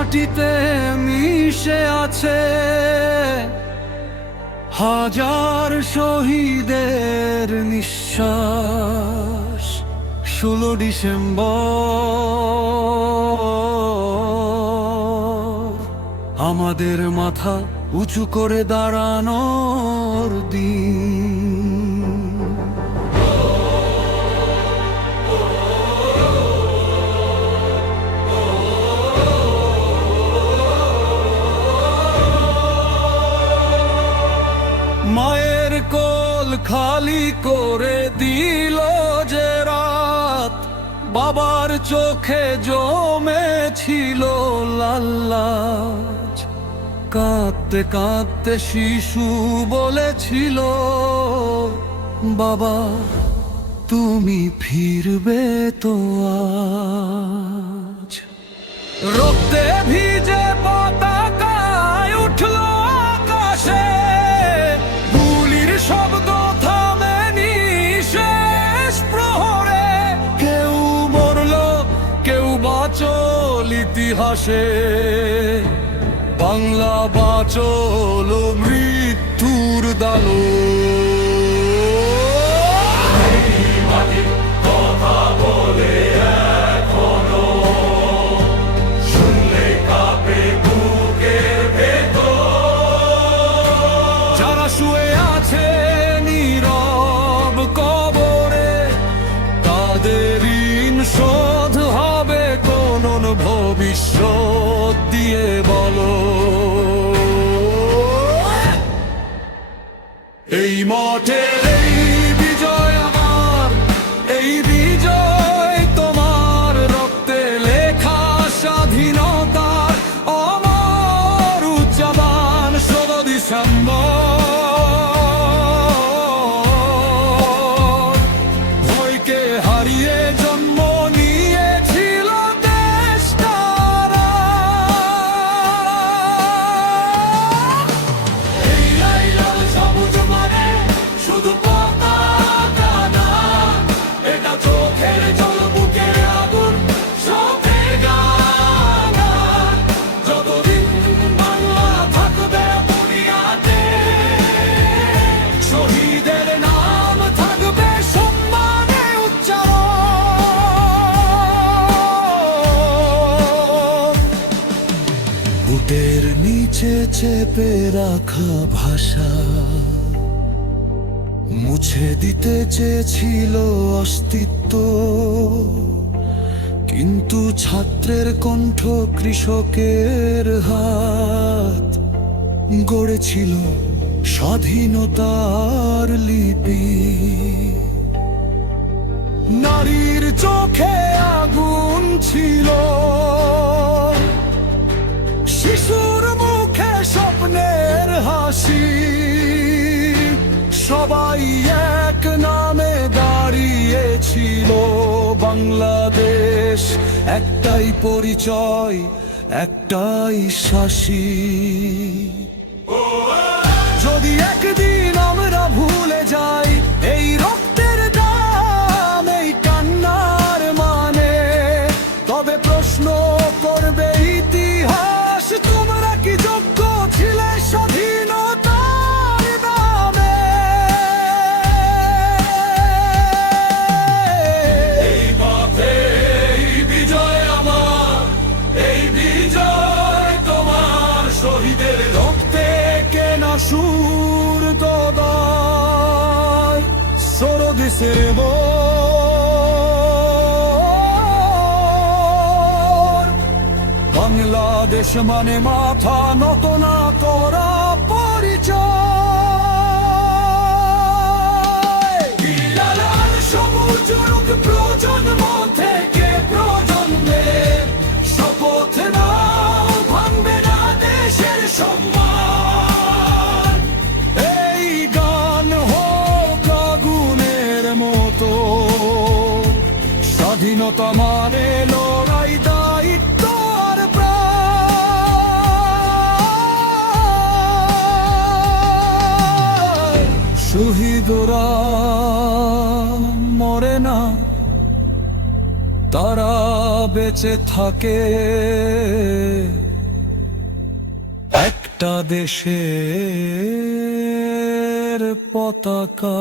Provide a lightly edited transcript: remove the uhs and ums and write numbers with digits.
মাটিতে মিশে আছে হাজার শহীদের নিঃশ্বাস। 16 ডিসেম্বর আমাদের মাথা উঁচু করে দাঁড়ানোর দিন। মায়ের কোল খালি করে দিল যে রাত, বাবার চোখে জমেছিল লাল্লাজ। কাঁদতে কাঁদতে শিশু বলেছিল, বাবা তুমি ফিরবে তো আজ। রক্তে ভিজে পতাকায় উঠল আকাশে, গুলির শব্দ থামেনি শেষ প্রহরে। কেউ মরল, কেউ বাঁচল ইতিহাসে, বাংলা বাঁচল মৃত্যুর দালো। কথা বলে এখনো শুনলে কাঁপে বুকের ভেতর। যারা শুয়ে আছে নীরব কবরে, তাদের ঋণ শোধ হবে কোন ভবিষ্যৎ দিয়ে বলো। এই মাঠের এই বিজয় আমার, এই বিজয় তোমার। রক্তে লেখা স্বাধীনতার অমর উচ্চাবান। 16 ডিসেম্বর ভয়কে হারিয়ে জন্ম নিয়েছিল দেশ তারা। এই লাল লাল সবুজ মানে শুধু পতাকা না, এটা চোখের জল, বুকের আগুন, সাথে গান। যতদিন বাংলা থাকবে দুনিয়াতে, শহীদের নাম থাকবে সম্মানে উচ্চারণ। বুটের নিচে চেপে রাখা ভাষা মুছে দিতে চেয়েছিল অস্তিত্ব, কিন্তু ছাত্রের কণ্ঠ, কৃষকের হাত গড়েছিল স্বাধীনতার লিপি। নারীর চোখে আগুন ছিল, শিশুর মুখে স্বপ্নের হাসি। সবাই এক নামে দাঁড়িয়েছিল, বাংলাদেশ একটাই পরিচয়, একটাই শাসি। যদি একদিন আমরা ভুলে যাই এই রক্তের দাম, এই কান্নার মানে, তবে প্রশ্ন করবে ইতিহাস, তোমরা কি যোগ্য ছিলে স্বাধীনতার নামে? এই পথে এই বিজয় আমার, এই বিজয় তোমার। শহীদের রক্তে কেনা সুর তো দায়। 16 ডিসেম্বর বাংলাদেশ মানে মাথা নত না করা পরিচয়। লাল সবুজ রঙ প্রজন্ম থেকে প্রজন্মে, শপথ নাও ভাঙবে না দেশের সম্মান। এই গান হোক আগুনের মতো, স্বাধীনতা মানে লড়াই, দায়িত্ব আর প্রাণ। শহীদরা মরে না, তারা বেঁচে থাকে একটা দেশের পতাকা